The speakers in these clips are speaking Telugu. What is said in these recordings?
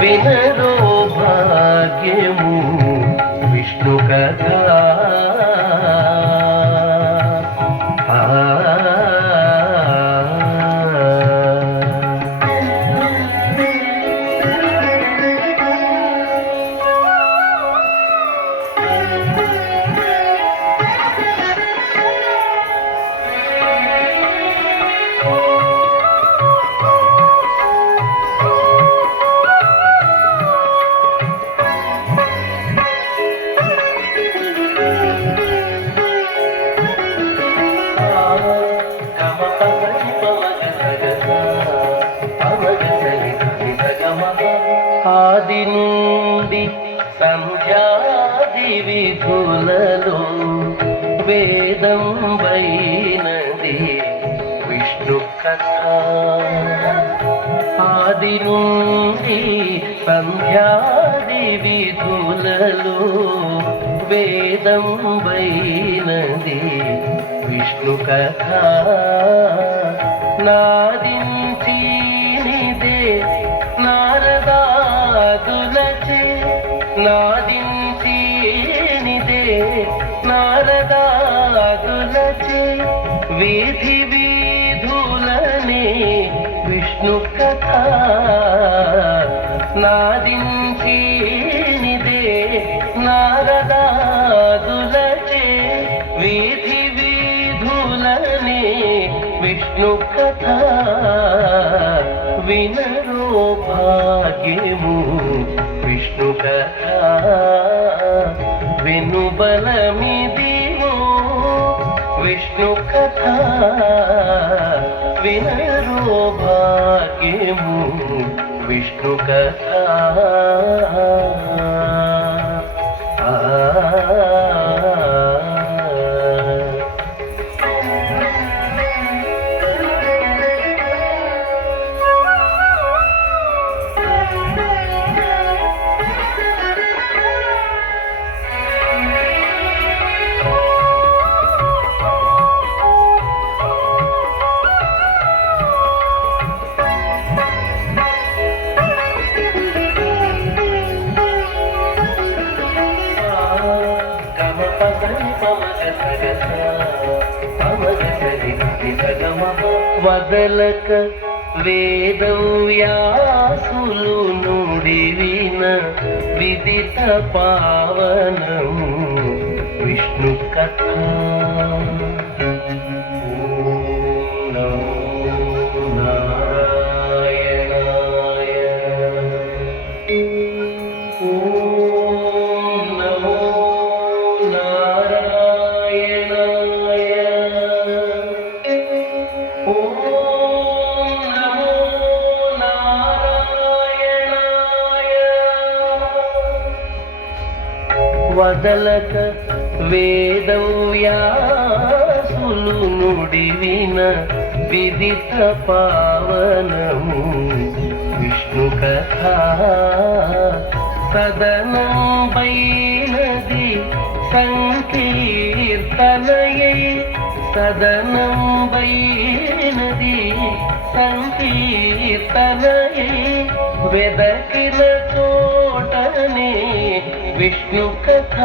వినరో భాగ్యము విష్ణు కథ. ఆది నుండి సంధ్యాది విధులలో వేదం వైనది విష్ణు కథ. ఆది నుండి సంధ్యాది విధులలో వేదం వైనది విష్ణు కథ. నాదించినిదే నారదాదులచే, నాదించినిదే నారదాదులచే వీధి వీధులనే విష్ణు కథ. నాదించినిదే నారదాదులచే వీధి వీధులనే విష్ణు కథ. వినరో భాగ్యము విష్ణు కథ. వెనుబలమిదివో విష్ణు కథ. వినరో భాగ్యము విష్ణు కథ. వదలక వేదవ్యాసులు నుడివిన విదిత పావనము విష్ణు కథ. వదలక వేదవ్యాసులు నుడివిన విదిత పావనము విష్ణు కథ. సదనం వైనది సంకీర్తనయే, సదనం వైనది సంకీర్తనయే వెదకిన చోటనే విష్ణు కథ.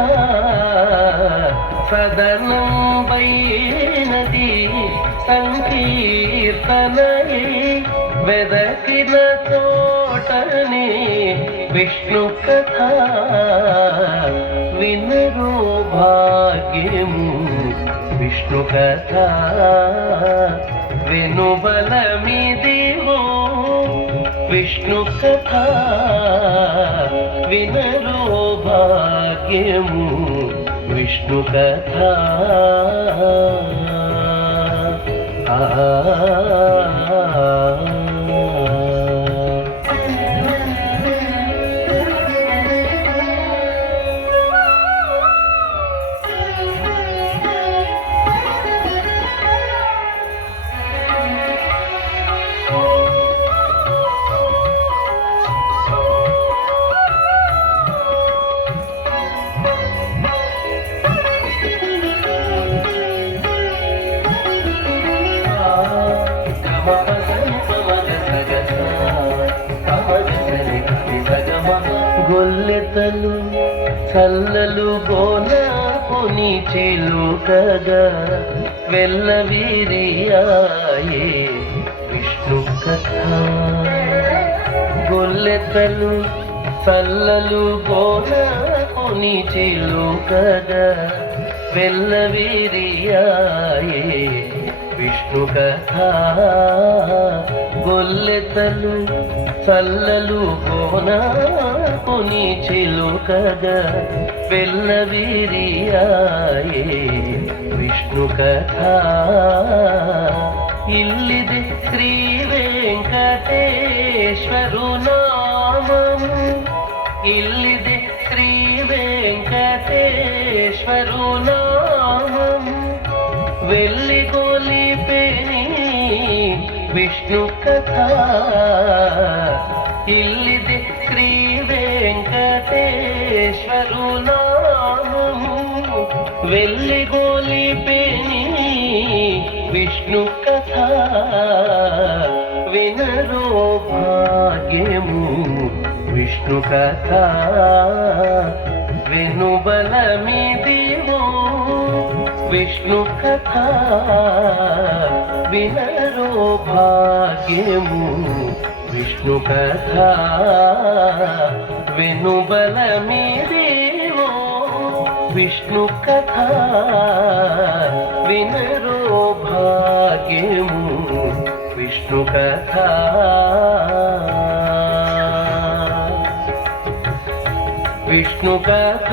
సదనం వైనది సంకీర్తనయే వెదకిన చోటనే విష్ణు కథ. వినరో భాగ్యము విష్ణు కథ. వెనుబలమిదివో విష్ణు కథ. వినరో భాగ్యము విష్ణు కథ. గొల్లెతలు చల్లలు గోన కొని చిలుకగా వెల్లవిరియాయే విష్ణు కథ. గొల్లెతలు చల్లలు గోన కొని చిలుకగా వెల్లవిరియాయే విష్ణు కథ. గొల్లెతలు చల్లలు గోన కొని చిలుకగా వెల్లవిరియాయే విష్ణು కథ. ఇల్లిది శ్రీ వెంకటేశ్వరు నామము, ఇల్లిది శ్రీ వెంకటేశ్వరు నామము, వెళ్ళి గోలిపెని విష్ణు కథ. ఇల్లిది శ్రీ వెంకటేశ్వరు నామము, వెళ్ళి గోలిపెని విష్ణు కథ. వినరో భాగ్యము విష్ణు కథ. వెనుబలమిదివో విష్ణు కథ. వినరో భాగ్యము విష్ణు కథ. వెనుబలమిదివో విష్ణు కథ. వినరో భాగ్యము విష్ణు కథ. విష్ణు కథ.